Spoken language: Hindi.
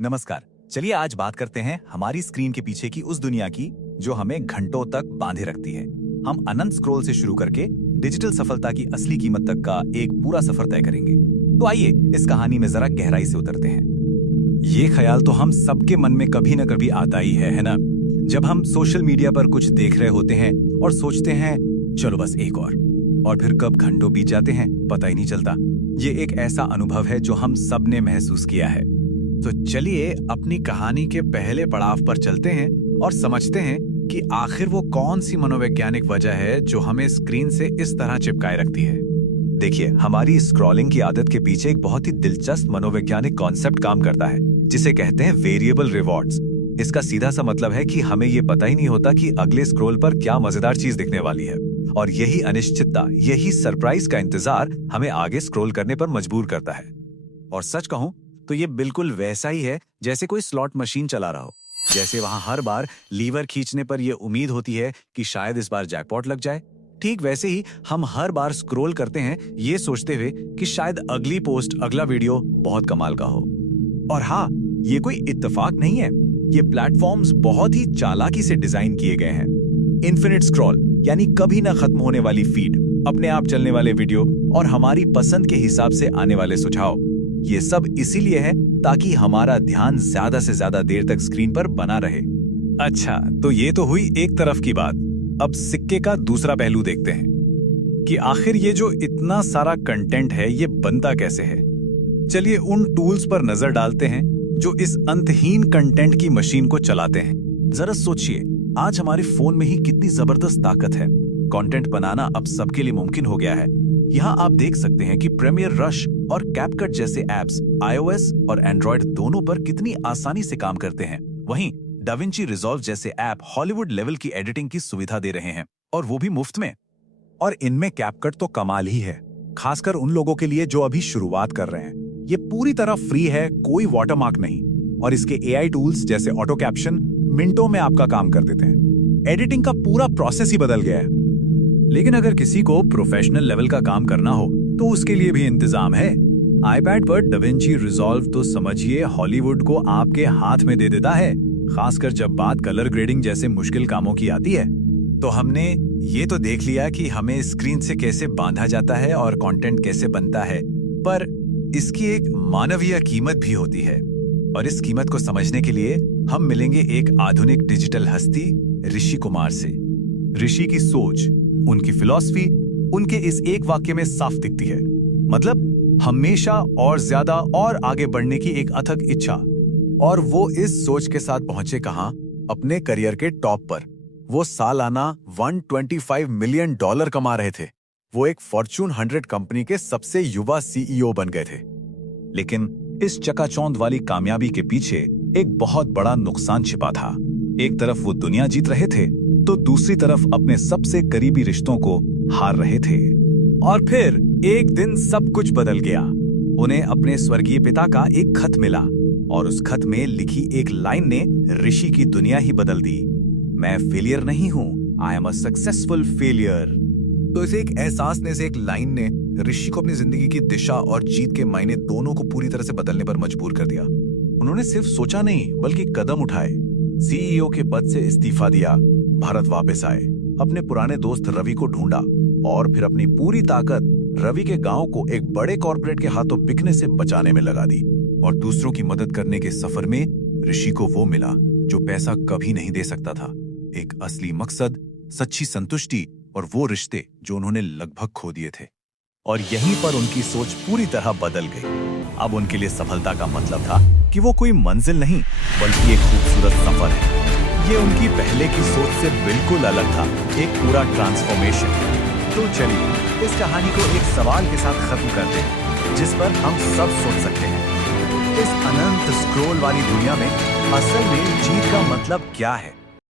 नमस्कार। चलिए आज बात करते हैं हमारी स्क्रीन के पीछे की उस दुनिया की जो हमें घंटों तक बांधे रखती है। हम अनंत स्क्रॉल से शुरू करके डिजिटल सफलता की असली कीमत तक का एक पूरा सफर तय करेंगे। तो आइए इस कहानी में जरा गहराई से उतरते हैं। ये ख्याल तो हम सबके मन में कभी न कभी आता ही है ना? जब हम सोशल मीडिया पर कुछ देख रहे होते हैं और सोचते हैं चलो बस एक और फिर कब घंटों बीत जाते हैं पता ही नहीं चलता। ये एक ऐसा अनुभव है जो हम सब ने महसूस किया है। तो चलिए अपनी कहानी के पहले पड़ाव पर चलते हैं और समझते हैं कि आखिर वो कौन सी मनोवैज्ञानिक वजह है जो हमें स्क्रीन से इस तरह चिपकाए रखती है। देखिए, हमारी स्क्रॉलिंग की आदत के पीछे एक बहुत ही दिलचस्प मनोवैज्ञानिक कॉन्सेप्ट काम करता है जिसे कहते हैं वेरिएबल रिवॉर्ड्स। इसका सीधा सा मतलब है कि हमें ये पता ही नहीं होता कि अगले स्क्रॉल पर क्या मजेदार चीज दिखने वाली है, और यही अनिश्चितता, यही सरप्राइज का इंतजार हमें आगे स्क्रॉल करने पर मजबूर करता है। और सच कहूं तो ये बिल्कुल वैसा ही है जैसे कोई स्लॉट मशीन चला रहा हो। जैसे वहां हर बार लीवर खींचने पर यह उम्मीद होती है कि शायद इस बार जैकपॉट लग जाए, ठीक वैसे ही हम हर बार स्क्रॉल करते हैं ये सोचते हुए कि शायद अगली पोस्ट, अगला वीडियो बहुत कमाल का हो। और हाँ, ये कोई इत्तेफाक नहीं है। ये प्लेटफॉर्म्स बहुत ही चालाकी से डिजाइन किए गए हैं। इन्फिनिट स्क्रॉल यानी कभी ना खत्म होने वाली फीड, अपने आप चलने वाले वीडियो और हमारी पसंद के हिसाब से आने वाले सुझाव, ये सब इसीलिए है ताकि हमारा ध्यान ज्यादा से ज्यादा देर तक स्क्रीन पर बना रहे। अच्छा, तो ये तो हुई एक तरफ की बात। अब सिक्के का दूसरा पहलू देखते हैं कि आखिर ये जो इतना सारा कंटेंट है ये बनता कैसे है। चलिए उन टूल्स पर नजर डालते हैं जो इस अंतहीन कंटेंट की मशीन को चलाते हैं। जरा सोचिए, आज हमारे फोन में ही कितनी जबरदस्त ताकत है। कंटेंट बनाना अब सबके लिए मुमकिन हो गया है। यहाँ आप देख सकते हैं कि प्रीमियर रश और कैपकट जैसे एप्स iOS और एंड्रॉयड दोनों पर कितनी आसानी से काम करते हैं। वहीं डाविंची रिजॉल्व जैसे ऐप हॉलीवुड लेवल की एडिटिंग की सुविधा दे रहे हैं, और वो भी मुफ्त में। और इनमें कैपकट तो कमाल ही है, खासकर उन लोगों के लिए जो अभी शुरुआत कर रहे हैं। ये पूरी तरह फ्री है, कोई वाटरमार्क नहीं, और इसके AI टूल्स जैसे ऑटो कैप्शन मिनटों में आपका काम कर देते हैं। एडिटिंग का पूरा प्रोसेस ही बदल गया है। लेकिन अगर किसी को प्रोफेशनल लेवल का काम करना हो तो उसके लिए भी इंतजाम है। आईपैड पर डाविंची रिजॉल्व तो समझिए हॉलीवुड को आपके हाथ में दे देता है, खासकर जब बात कलर ग्रेडिंग जैसे मुश्किल कामों की आती है। तो हमने ये तो देख लिया कि हमें स्क्रीन से कैसे बांधा जाता है और कंटेंट कैसे बनता है, पर इसकी एक मानवीय कीमत भी होती है। और इस कीमत को समझने के लिए हम मिलेंगे एक आधुनिक डिजिटल हस्ती ऋषि कुमार से। ऋषि की सोच, उनकी फिलॉसफी उनके इस एक वाक्य में साफ दिखती है। मतलब हमेशा और ज्यादा और आगे बढ़ने की एक अथक इच्छा। और वो इस सोच के साथ पहुंचे कहां? अपने करियर के टॉप पर। वो सालाना $125 मिलियन कमा रहे थे। वो एक फॉर्च्यून 100 कंपनी के सबसे युवा CEO बन गए थे। लेकिन इस चकाचौंध वाली कामयाबी के पीछे एक बहुत बड़ा नुकसान छिपा था। एक तरफ वो दुनिया जीत रहे थे तो दूसरी तरफ अपने सबसे करीबी रिश्तों को हार रहे थे। और फिर एक दिन सब कुछ बदल गया। उन्हें अपने स्वर्गीय पिता का एक खत मिला, और उस खत में लिखी एक लाइन ने ऋषि की दुनिया ही बदल दी। मैं फेलियर नहीं हूं, I am a successful failure. तो इस एक एहसास ने, से एक लाइन ने ऋषि को अपनी जिंदगी की दिशा और जीत के मायने दोनों को पूरी तरह से बदलने पर मजबूर कर दिया। उन्होंने सिर्फ सोचा नहीं बल्कि कदम उठाए। CEO के पद से इस्तीफा दिया, भारत वापस आए, अपने पुराने दोस्त रवि को ढूंढा, और फिर अपनी पूरी ताकत रवि के गांव को एक बड़े कॉर्पोरेट के हाथों बिकने से बचाने में लगा दी। और दूसरों की मदद करने के सफर में ऋषि को वो मिला जो पैसा कभी नहीं दे सकता था, एक असली मकसद, सच्ची संतुष्टि और वो रिश्ते जो उन्होंने लगभग खो दिए थे। और यहीं पर उनकी सोच पूरी तरह बदल गई। अब उनके लिए सफलता का मतलब था कि वो कोई मंजिल नहीं बल्कि एक खूबसूरत सफर है। ये उनकी पहले की सोच से बिल्कुल अलग था, एक पूरा ट्रांसफॉर्मेशन। तो चलिए इस कहानी को एक सवाल के साथ खत्म करते हैं जिस पर हम सब सोच सकते हैं। इस अनंत स्क्रॉल वाली दुनिया में असल में जीत का मतलब क्या है?